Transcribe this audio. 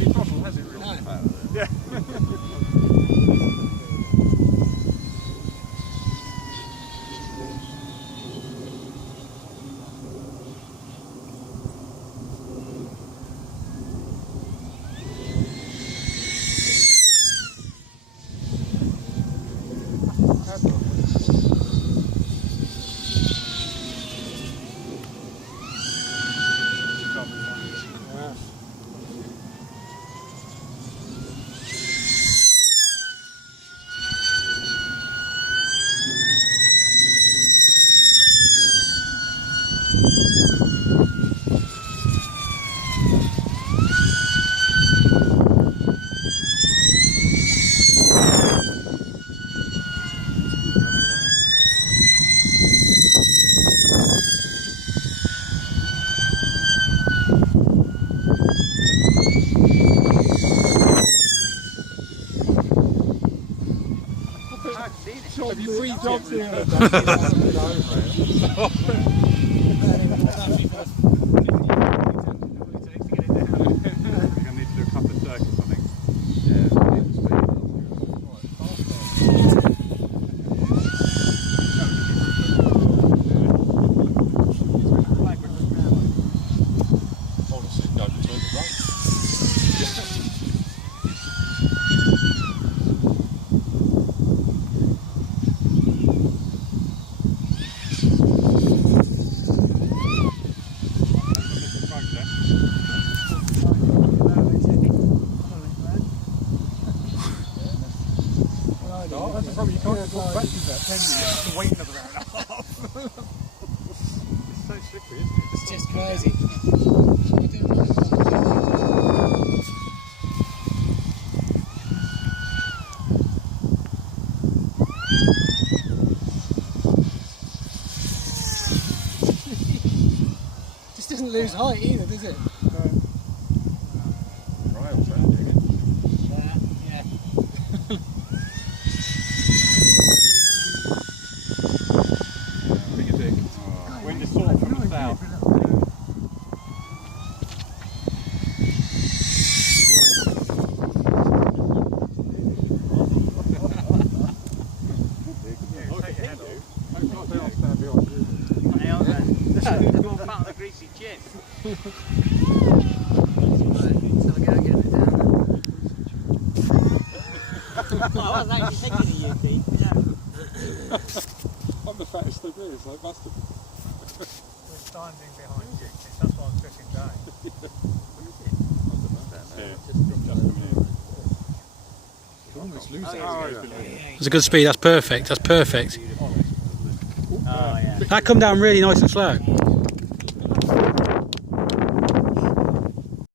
any problem, has it really? No. Yeah. Have you breathed dogs here? I need to do a couple of circuits, I think. Yeah, that's the problem, you can't just walk back to that, can you? You have to wait another hour and a half. It's so slippery, isn't it? It's just crazy. Just doesn't lose height either, does it? Rails there, doing it. Yeah. Big a dick. Wind is sort of from the south. Take your hand off. Hope not they all stand behind you. They're all part of the greasy chip. I was actually thinking of you, Pete. Yeah. I'm the fattest there is, so it must have been. We're standing behind you. That's why I'm fishing down. It's a good speed, that's perfect, that's perfect. Oh, yeah. That come down really nice and slow.